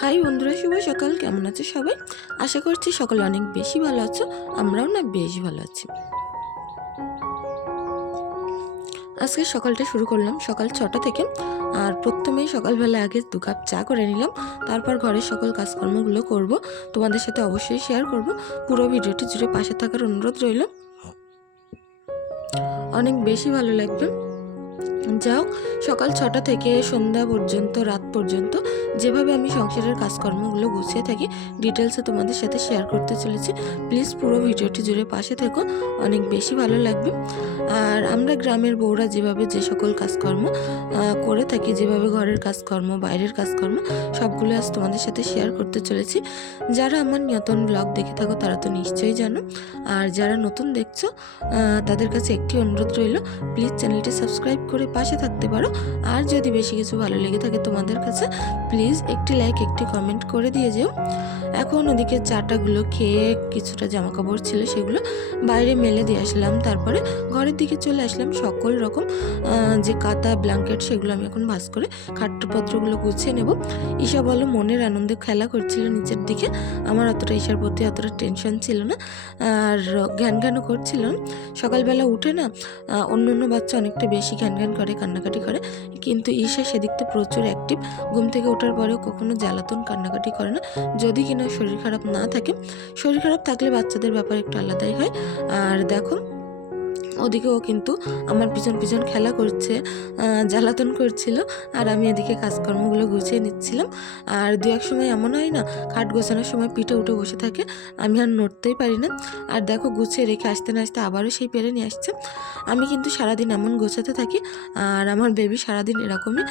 High বন্ধুরা, শুভ সকাল। কেমন আছো সবাই? আশা করছি সকলে অনেক বেশি ভালো আছো, আমরাও না বেশ ভালো আছি। আজকে সকালটা শুরু করলাম সকাল ছটা থেকে, আর প্রথমেই সকালবেলা আগে দু কাপ চা করে নিলাম, তারপর ঘরের সকল কাজকর্মগুলো করব, তোমাদের সাথে অবশ্যই শেয়ার করব। পুরো ভিডিওটি জুড়ে পাশে থাকার অনুরোধ রইল। অনেক বেশি ভালো লাগবে। যাও সকাল ছটা থেকে সন্ধ্যা পর্যন্ত, রাত পর্যন্ত যেভাবে আমি সংসারের কাজকর্মগুলো গুছিয়ে থাকি ডিটেলসে তোমাদের সাথে শেয়ার করতে চলেছি। প্লিজ পুরো ভিডিওটি জুড়ে পাশে থেকো, অনেক বেশি ভালো লাগবে। আর আমরা গ্রামের বউরা যেভাবে যে সকল কাজকর্ম করে থাকি, যেভাবে ঘরের কাজকর্ম, বাইরের কাজকর্ম, সবগুলো আজ তোমাদের সাথে শেয়ার করতে চলেছি। যারা আমার নতুন ব্লগ দেখে থাকো, তারা তো নিশ্চয়ই জানো। আর যারা নতুন দেখছ তাদের কাছে একটি অনুরোধ রইল প্লিজ চ্যানেলটি সাবস্ক্রাইব করে পাশে থাকতে পারো। আর যদি বেশি কিছু ভালো লেগে থাকে তোমাদের কাছে প্লিজ একটি লাইক একটি কমেন্ট করে দিয়ে যেও। এখন ওদিকে চাটাগুলো খেয়ে কিছুটা জামা কাপড় ছিল সেগুলো বাইরে মেলে দিয়ে আসলাম। তারপরে ঘরের দিকে চলে আসলাম সকল রকম যে কাতা ব্ল্যাঙ্কেট সেগুলো আমি এখন ভাস করে খাট্যপত্রগুলো গুছিয়ে নেব। ঈশা বলো মনের আনন্দে খেলা করছিল নিচের দিকে। আমার অতটা ঈশার প্রতি অতটা টেনশন ছিল না, আর জ্ঞান জ্ঞানও করছিল সকালবেলা উঠে না অন্য অন্য বাচ্চা অনেকটা বেশি ঘ্যান ঘ্যান করে, কান্নাকাটি করে। কিন্তু ঈশা থেকে প্রচুর অ্যাক্টিভ ঘুম থেকে ওঠার পরেও কখনো জ্বালাতন, কান্নাকাটি করে না। যদি কিনা শরীর খারাপ না থাকে, শরীর খারাপ থাকলে বাচ্চাদের ব্যাপার একটু আলাদাই হয়। আর দেখো ওদিকেও কিন্তু আমার পিছন পিছন খেলা করছে জ্বালাতন করছিল, আর আমি এদিকে কাজকর্মগুলো গুছিয়ে নিচ্ছিলাম। আর দু এক সময় এমন হয় না, খাট গোছানোর সময় পিঠে উঠে বসে থাকে, আমি আর নড়তেই পারি না। আর দেখো, গুছিয়ে রেখে আসতে না আসতে আবারও সেই পেরে নিয়ে আসছে। আমি কিন্তু সারাদিন এমন গোছাতে থাকি, আর আমার বেবি সারাদিন এরকমই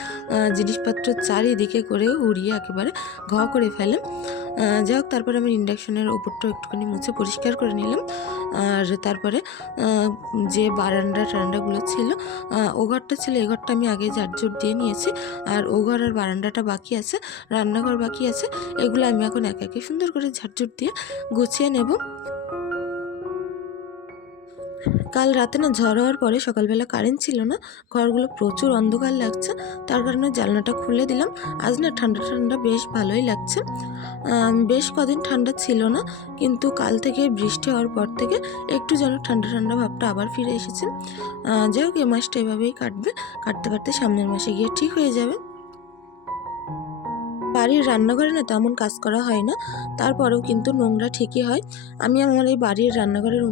জিনিসপত্র চারিদিকে করে উড়িয়ে একেবারে ঘ করে ফেলে। যাই হোক, তারপরে আমি ইন্ডাকশনের ওপরটা একটুখানি মুছে পরিষ্কার করে নিলাম। আর তারপরে যে বারান্দা টারান্ডাগুলো ছিল ওঘরটা ও ঘরটা ছিল, এ ঘরটা আমি আগে ঝাড়ঝুট দিয়ে নিয়েছি। আর ও ঘর আর বারান্দাটা বাকি আছে, রান্নাঘর বাকি আছে, এগুলো আমি এখন একে একে সুন্দর করে ঝাড়ঝুট দিয়ে গুছিয়ে নেব। কাল রাতে না ঝড় হওয়ার পরে সকালবেলা কারেন্ট ছিল না, ঘরগুলো প্রচুর অন্ধকার লাগছে, তার কারণে জানলাটা খুলে দিলাম। আজ না ঠান্ডা ঠান্ডা বেশ ভালোই লাগছে। বেশ কদিন ঠান্ডা ছিল না, কিন্তু কাল থেকে বৃষ্টি হওয়ার পর থেকে একটু যেন ঠান্ডা ঠান্ডা ভাবটা আবার ফিরে এসেছে। যাই হোক, এ মাসটা এভাবেই কাটবে, কাটতে কাটতে সামনের মাসে গিয়ে ঠিক হয়ে যাবে। বাড়ির রান্নাঘরে না তেমন কাজ করা হয় না। তারপরেও কিন্তু নোংরা ঠিকই হয়। আমি আমার এই বাড়ির রান্নাঘরের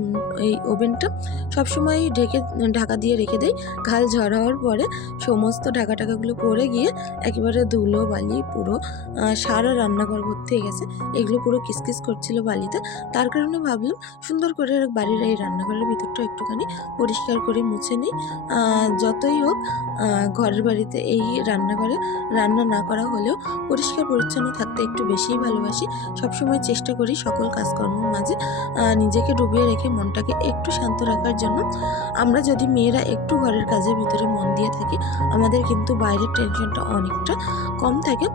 এই ওভেনটা সবসময় ঢেকে, ঢাকা দিয়ে রেখে দেই। ঘাল ঝড় হওয়ার পরে সমস্ত ঢাকা টাকাগুলো পরে গিয়ে একেবারে ধুলো, বালি পুরো সারা রান্নাঘর ভর্তি হয়ে গেছে। এগুলো পুরো কিসকিস করছিল বালিতে। তার কারণে ভাবলাম সুন্দর করে বাড়ির এই রান্নাঘরের ভিতরটা একটুখানি পরিষ্কার করে মুছে নিই। যতই হোক ঘরের বাড়িতে এই রান্নাঘরে রান্না না করা হলেও পরিষ্কার পরিচ্ছন্ন থাকতে একটু বেশিই ভালোবাসি। সবসময় চেষ্টা করি সকল কাজকর্মের মাঝে নিজেকে ডুবিয়ে রেখে মনটাকে একটু শান্ত রাখার জন্য। আমরা যদি মেয়েরা একটু ঘরের কাজের ভিতরে মন দিয়ে থাকি, আমাদের কিন্তু বাইরের টেনশনটা অনেকটা কম থাকে।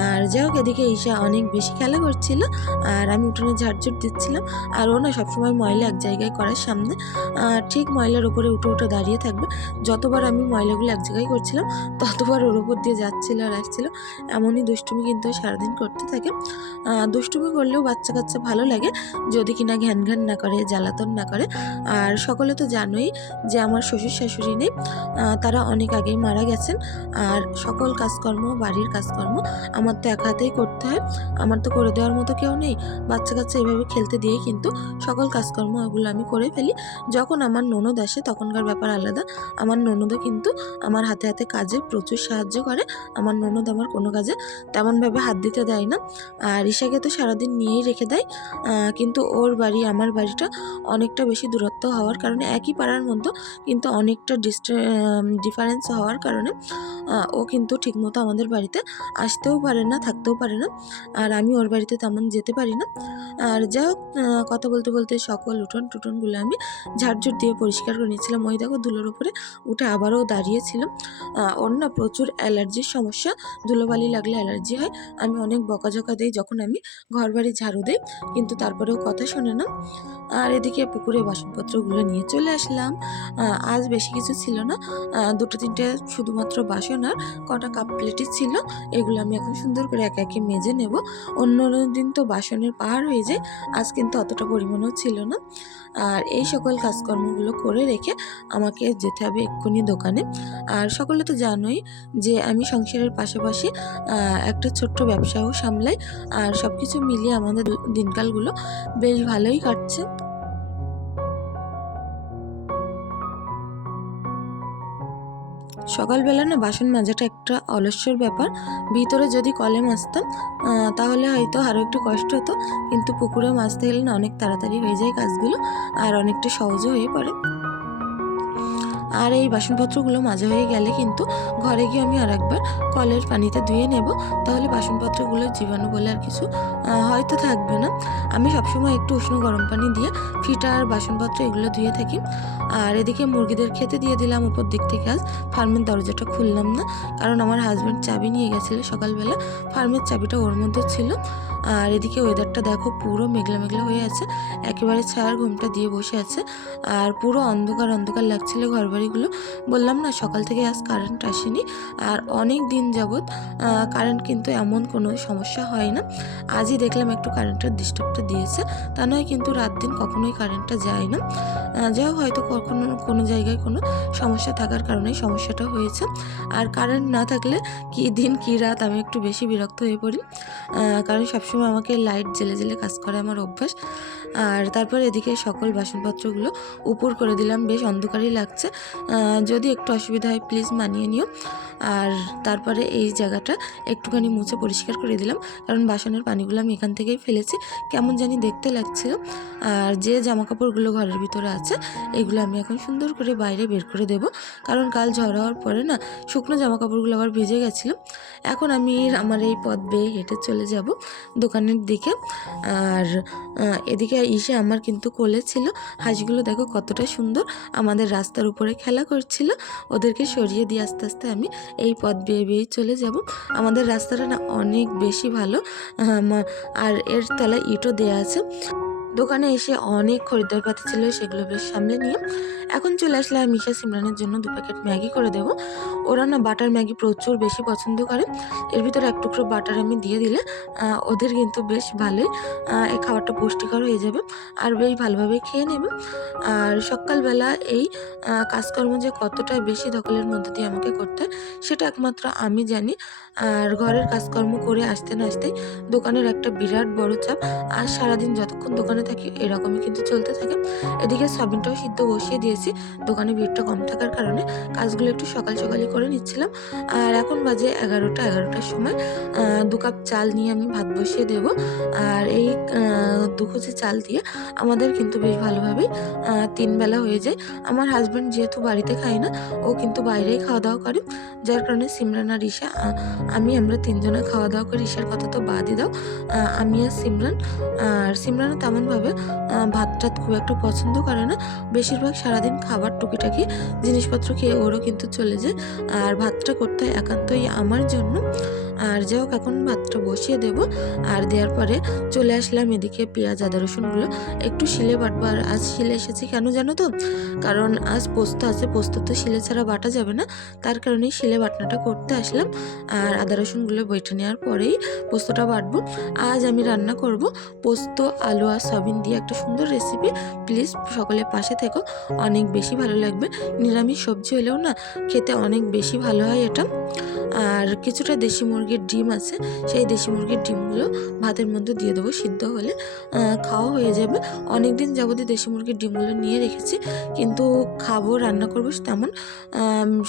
আর যাই হোক, এদিকে ঈশা অনেক বেশি খেলা করছিল, আর আমি উঠোনে ঝাড়ঝুট দিচ্ছিলাম, আর ও না সবসময় ময়লা এক জায়গায় করার সামনে ঠিক ময়লার উপরে উঠে উঠে দাঁড়িয়ে থাকবে। যতবার আমি ময়লাগুলো এক জায়গায় করছিলাম, ততবার ওর উপর দিয়ে যাচ্ছিল আর আসছিল। এমনই দুষ্টুমি কিন্তু সারাদিন করতে থাকে। দুষ্টুমি করলেও বাচ্চা কাচ্চা ভালো লাগে, যদি কিনা ঘ্যান ঘ্যান না করে, জ্বালাতন না করে। আর সকলে তো জানোই যে আমার শ্বশুর শাশুড়ি নেই তারা অনেক আগেই মারা গেছেন। আর সকল কাজকর্ম, বাড়ির কাজকর্ম আমার তো এক হাতেই করতে হয়। আমার তো করে দেওয়ার মতো কেউ নেই। বাচ্চা কাচ্চা এভাবে খেলতে দিয়েই কিন্তু সকল কাজকর্ম ওগুলো আমি করে ফেলি। যখন আমার ননদ আসে, তখনকার ব্যাপার আলাদা। আমার ননদও কিন্তু আমার হাতে হাতে কাজে প্রচুর সাহায্য করে। আমার ননদ আমার কোনো কাজে তেমনভাবে হাত দিতে দেয় না। আর ঈশাকে তো সারাদিন নিয়েই রেখে দেয়। কিন্তু ওর বাড়ি, আমার বাড়িটা অনেকটা বেশি দূরত্ব হওয়ার কারণে, একই পাড়ার মধ্যে কিন্তু অনেকটা ডিফারেন্স হওয়ার কারণে ও কিন্তু ঠিকমতো আমাদের বাড়িতে আসতেও পারে না, থাকতেও পারে না। আর আমি ওর বাড়িতে তেমন যেতে পারি না। আর যা হোক কথা বলতে বলতে সকল উঠোন টুটনগুলো আমি ঝাড়ঝুট দিয়ে পরিষ্কার করে নিয়েছিলাম। ওই দেখো ধুলোর উপরে উঠে আবারও দাঁড়িয়েছিলাম। ওর না প্রচুর অ্যালার্জির সমস্যা। ধুলোবালি লাগলে অ্যালার্জি রাজি হয় আমি অনেক বকাঝকা দিই যখন আমি ঘর বাড়ি ঝাড়ু দিই কিন্তু তারপরেও কথা শোনে না। আর এদিকে পুকুরে বাসনপত্রগুলো নিয়ে চলে আসলাম। আজ বেশি কিছু ছিল না। দুটো তিনটে শুধুমাত্র বাসন আর কটা কাপ প্লেটই ছিল। এগুলো আমি এখন সুন্দর করে একে একে মেজে নেব। অন্য দিন তো বাসনের পাহাড় হয়ে যায় আজ কিন্তু অতটা পরিমাণও ছিল না। আর এই সকল কাজকর্মগুলো করে রেখে আমাকে যেতে হবে এক্ষুনি দোকানে। আর সকলে তো জানোই যে আমি সংসারের পাশাপাশি আহ, একটা ছোট্ট ব্যবসাও সামলাই আর সব কিছু মিলিয়ে আমাদের দিনকালগুলো বেশ ভালোই কাটছে। সকালবেলা না বাসন মাজাটা একটা অলস্যর ব্যাপার। ভিতরে যদি কলে মাজতাম তাহলে হয়তো আরও একটু কষ্ট হতো। কিন্তু পুকুরে মাজতে গেলে না অনেক তাড়াতাড়ি হয়ে যায় কাজগুলো, আর অনেকটা সহজও হয়ে পড়ে। আর এই বাসনপত্রগুলো মাজা হয়ে গেলে কিন্তু ঘরে গিয়ে আমি আর একবার কলের পানিতে ধুয়ে নেব। তাহলে বাসনপত্রগুলোর জীবাণু বলে আর কিছু হয়তো থাকবে না। আমি সবসময় একটু উষ্ণ গরম পানি দিয়ে ফিটার বাসনপত্র এগুলো ধুয়ে থাকি। আর এদিকে মুরগিদের খেতে দিয়ে দিলাম উপর দিক থেকে আজ। ফার্মের দরজাটা খুললাম না, কারণ আমার হাজব্যান্ড চাবি নিয়ে গেছিল সকালবেলা। ফার্মের চাবিটা ওর মধ্যে ছিল। আর এদিকে ওয়েদারটা দেখো পুরো মেঘলা মেঘলা হয়ে আছে। একেবারে ছায়ার ঘুমটা দিয়ে বসে আছে। আর পুরো অন্ধকার অন্ধকার লাগছিল ঘরবাড়িগুলো বললাম, না, সকাল থেকে আজ কারেন্ট আসেনি। আর অনেক দিন যাবৎ কারেন্ট কিন্তু এমন কোনো সমস্যা হয় না। আজই দেখলাম একটু কারেন্টের ডিস্টার্বটা দিয়েছে। তা নয় কিন্তু রাত দিন কখনোই কারেন্টটা যায় না। যাই হয়তো কখনো কোনো জায়গায় কোনো সমস্যা থাকার কারণে সমস্যাটা হয়েছে। আর কারেন্ট না থাকলে কি দিন, কি রাত, আমি একটু বেশি বিরক্ত হয়ে পড়ি। কারণ সবসময় আমাকে লাইট জেলে জেলে কাজ করে আমার অভ্যাস। আর তারপর এদিকে সকল বাসনপত্রগুলো উপর করে দিলাম, বেশ অন্ধকারই লাগছে। যদি একটু অসুবিধা হয় প্লিজ মানিয়ে নিও। আর তারপরে এই জায়গাটা একটুখানি মুছে পরিষ্কার করে দিলাম, কারণ বাসনের পানিগুলো আমি এখান থেকেই ফেলেছি। কেমন জানি দেখতে লাগছিল আর যে জামা কাপড়গুলো ঘরের ভিতরে আছে, এগুলো আমি এখন সুন্দর করে বাইরে বের করে দেব। কারণ কাল ঝড় হওয়ার পরে না, শুকনো জামা কাপড়গুলো আবার ভিজে গেছিল। এখন আমি আমার এই পথ বেয়ে হেঁটে চলে যাব দোকানের দিকে। আর এদিকে ইসে আমার কিন্তু কোলে ছিল। হাঁসগুলো দেখো কতটা সুন্দর। আমাদের রাস্তার উপরে খেলা করছিল। ওদেরকে সরিয়ে দিয়ে আস্তে আস্তে আমি এই পথ বেয়ে বেয়ে চলে যাব। আমাদের রাস্তাটা না অনেক বেশি ভালো আর এর তলায় ইটও দেয়া আছে। দোকানে এসে অনেক খরিদ্দার পাতি ছিল, সেগুলো বেশ সামলে নিয়ে এখন চলে আসলে আমি মিশা সিমরানের জন্য দু প্যাকেট ম্যাগি করে দেবো। ওরা না বাটার ম্যাগি প্রচুর বেশি পছন্দ করে। এর ভিতরে এক টুকরো বাটার আমি দিয়ে দিলে ওদের কিন্তু বেশ ভালোই এই খাবারটা পুষ্টিকর হয়ে যাবে আর বেশ ভালোভাবে খেয়ে নেবে। আর সকালবেলা এই কাজকর্ম যে কতটা বেশি দখলের মধ্যে দিয়ে আমাকে করতে হয়, সেটা একমাত্র আমি জানি। আর ঘরের কাজকর্ম করে আসতে না আসতেই দোকানের একটা বিরাট বড় চাপ। আর সারাদিন যতক্ষণ দোকানে থাকি এরকমই কিন্তু চলতে থাকে। এদিকে সবিনটাও সিদ্ধ বসিয়ে দিয়েছি। দোকানে ভিড়টা কম থাকার কারণে কাজগুলো একটু সকাল সকালই করে নিচ্ছিলাম। আর এখন বাজে এগারোটা এগারোটার সময়। দু কাপ চাল নিয়ে আমি ভাত বসিয়ে দেব। আর এই আহ, দু কেজি চাল দিয়ে আমাদের কিন্তু বেশ ভালোভাবেই তিন বেলা হয়ে যায়। আমার হাজব্যান্ড যেহেতু বাড়িতে খায় না ও কিন্তু বাইরেই খাওয়া দাওয়া করে। যার কারণে সিমরান আর ঈশা আমি আমরা তিনজনে খাওয়া দাওয়া করি ঈশার কথা তো বাদই দাও। আমি আর সিমরান আর সিমরানও তেমনভাবে আহ, ভাত টাত খুব একটা পছন্দ করে না। বেশিরভাগ সারাদিন খাবার টুকিটাকি জিনিসপত্র খেয়ে ওরও কিন্তু চলে যায়। আর ভাতটা করতে একান্তই আমার জন্য। আর যাই হোক এখন ভাতটা বসিয়ে দেব। আর দেওয়ার পরে চলে আসলাম এদিকে পেঁয়াজ আদা রসুনগুলো একটু শিলে বাটবো। আর আজ শিলে এসেছি কেন জানো তো? কারণ আজ পোস্ত আছে। পোস্ত তো শিলে ছাড়া বাটা যাবে না। তার কারণেই শিলে বাটনাটা করতে আসলাম। আর আদা রসুনগুলো বইটা নেওয়ার পরেই পোস্তটা বাটবো। আজ আমি রান্না করব পোস্ত আলু আর সয়াবিন দিয়ে একটা সুন্দর রেসিপি প্লিজ সকলে পাশে থেকো। অনেক বেশি ভালো লাগবে। নিরামিষ সবজি হলেও না, খেতে অনেক বেশি ভালো হয় এটা। আর কিছুটা দেশি মুরগির ডিম আছে, সেই দেশি মুরগির ডিমগুলো ভাতের মধ্যে দিয়ে দেবো সিদ্ধ হলে। খাওয়া হয়ে যাবে। অনেক দিন যাবতীয় দেশি মুরগির ডিমগুলো নিয়ে রেখেছি, কিন্তু খাব, রান্না করব তেমন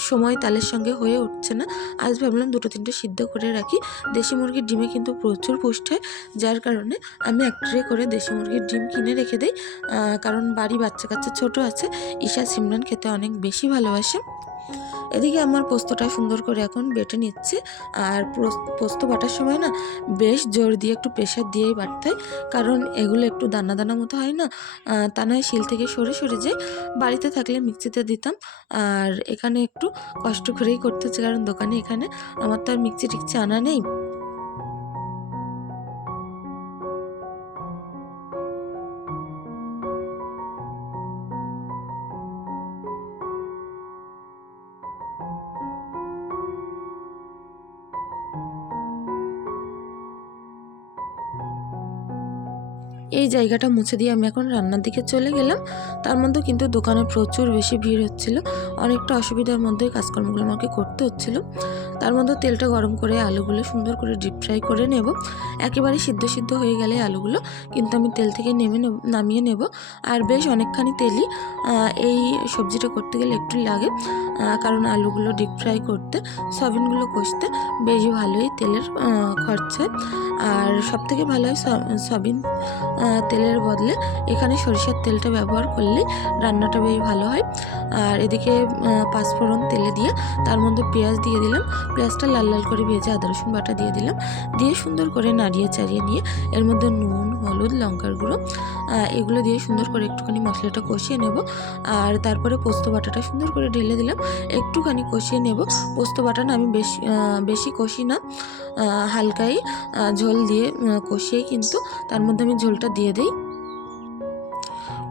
সময় তালের সঙ্গে হয়ে উঠছে না। আজ ভাবলাম দুটো তিনটে সিদ্ধ করে রাখি। দেশি মুরগির ডিমে কিন্তু প্রচুর পুষ্টি হয়, যার কারণে আমি এক ট্রে করে দেশি মুরগির ডিম কিনে রেখে দিই। কারণ বাড়ি বাচ্চা কাচ্চা ছোটো আছে। ঈশা সিমরান খেতে অনেক বেশি ভালোবাসে। এদিকে আমার পোস্তটা সুন্দর করে এখন বেটে নিচ্ছে। আর পোস- পোস্ত বাটার সময় না বেশ জোর দিয়ে একটু প্রেশার দিয়েই বাটতে কারণ এগুলো একটু দানা দানা মতো হয় না। তা নয় শিল থেকে সরে সরে যায় বাড়িতে থাকলে মিক্সিতে দিতাম। আর এখানে একটু কষ্ট করেই করতে হচ্ছে কারণ দোকানে এখানে আমার তো আর মিক্সি টিক্সি আনা নেই। এই জায়গাটা মুছে দিয়ে আমি এখন রান্নার দিকে চলে গেলাম। তার মধ্যে কিন্তু দোকানে প্রচুর বেশি ভিড় হচ্ছিল। অনেকটা অসুবিধার মধ্যে কাজকর্মগুলো আমাকে করতে হচ্ছিল। তার মধ্যে তেলটা গরম করে আলুগুলো সুন্দর করে ডিপ ফ্রাই করে নেব। একেবারে সিদ্ধ সিদ্ধ হয়ে গেলে আলুগুলো কিন্তু আমি তেল থেকে নেমে নামিয়ে নেব। আর বেশ অনেকখানি তেলই এই সবজিটা করতে গেলে একটু লাগে কারণ আলুগুলো ডিপ ফ্রাই করতে সয়াবিনগুলো কষতে বেশ ভালোই তেলের খরচা। আর সব থেকে ভালো হয় আহ, তেলের বদলে এখানে সরিষার তেলটা ব্যবহার করলে রান্নাটা বেশ ভালো হয়। আর এদিকে পাঁচফোড়ন তেলে দিয়ে তার মধ্যে পেঁয়াজ দিয়ে দিলাম। পেঁয়াজটা লাল লাল করে ভেজে আদা, রসুন বাটা দিয়ে দিলাম। দিয়ে সুন্দর করে নাড়িয়ে চাড়িয়ে নিয়ে এর মধ্যে নুন, হলুদ, লঙ্কার গুঁড়ো এগুলো দিয়ে সুন্দর করে একটুখানি মশলাটা কষিয়ে নেব। আর তারপরে পোস্ত বাটাটা সুন্দর করে ঢেলে দিলাম। একটুখানি কষিয়ে নেব। পোস্ত বাটা না আমি বেশি বেশি কষি না। হালকাই ঝোল দিয়ে কষিয়ে কিন্তু তার মধ্যে আমি ঝোলটা দিয়ে দিই।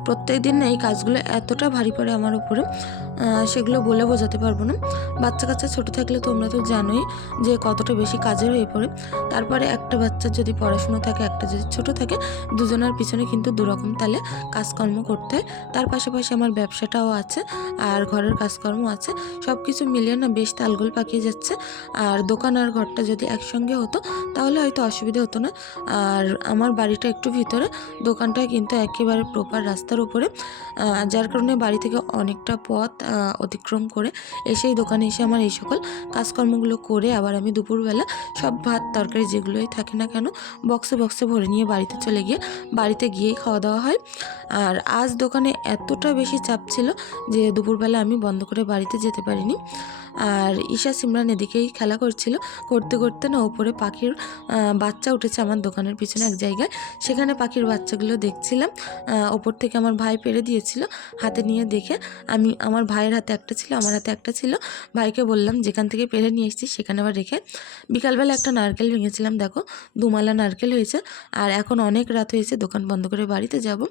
প্রত্যেক দিন এই কাজগুলো এতটা ভারী পড়ে আমার উপরে সেগুলো বলে বোঝাতে পারব না। বাচ্চা কাচ্চা ছোটো থাকলে তোমরা তো জানোই যে কতটা বেশি কাজের হয়ে পড়ে। তারপরে একটা বাচ্চার যদি পড়াশুনো থাকে, একটা যদি ছোটো থাকে, দুজনের পিছনে কিন্তু দুরকম তালে কাজকর্ম করতে হয়। তার পাশাপাশি আমার ব্যবসাটাও আছে, আর ঘরের কাজকর্ম আছে। সব কিছু মিলিয়ে না বেশ তালগোল পাকিয়ে যাচ্ছে। আর দোকান আর ঘরটা যদি একসঙ্গে হতো, তাহলে হয়তো অসুবিধা হতো না। আর আমার বাড়িটা একটু ভিতরে, দোকানটা কিন্তু একেবারে প্রপার রাস্তার উপরে যার কারণে বাড়ি থেকে অনেকটা পথ অতিক্রম করে এসেই দোকানে এসে আমার এই সকল কাজকর্মগুলো করে আবার আমি দুপুরবেলা সব ভাত, তরকারি যেগুলোই থাকে না কেন বক্সে বক্সে ভরে নিয়ে বাড়িতে চলে গিয়ে, বাড়িতে গিয়েই খাওয়া দাওয়া হয়। আর আজ দোকানে এতটা বেশি চাপ ছিল যে দুপুরবেলা আমি বন্ধ করে বাড়িতে যেতে পারিনি। আর ঈশা সিমরান এদিকেই খেলা করছিল। করতে করতে না ওপরে পাখির বাচ্চা উঠেছে আমার দোকানের পিছনে এক জায়গায়। সেখানে পাখির বাচ্চাগুলো দেখছিলাম। ওপর থেকে আমার ভাই পেরে দিয়েছিল হাতে নিয়ে দেখে। আমি, আমার ভাইয়ের হাতে একটা ছিল, আমার হাতে একটা ছিল। ভাইকে বললাম, যেখান থেকে পেরে নিয়ে এসেছি সেখানে আবার রেখে বিকালবেলা একটা নারকেল ভেঙেছিলাম, দেখো। দুমালা নারকেল হয়েছে। আর এখন অনেক রাত হয়েছে, দোকান বন্ধ করে বাড়িতে যাব।